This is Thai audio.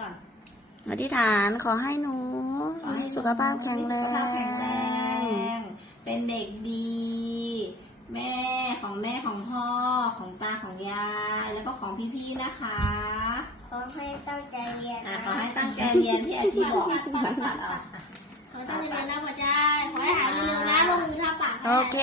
ก่อนอธิษฐานก่อน อธิษฐานขอให้หนูให้สุขภาพแข็งแรสุขภาพแข็งแรง ง เป็นเด็กดี แม่ของแม่ของพ่อของตาของยาย แล้วก็ของพี่ๆนะคะ ขอให้ตั้งใจเรียนอะนะขอให้ตั้งใจเรียนที่อาชีพบอกอะขอให้ตั้งใจเรียนนะพ่อจ้าขอให้หายเร็วๆนะลงมือทำปาก โอเค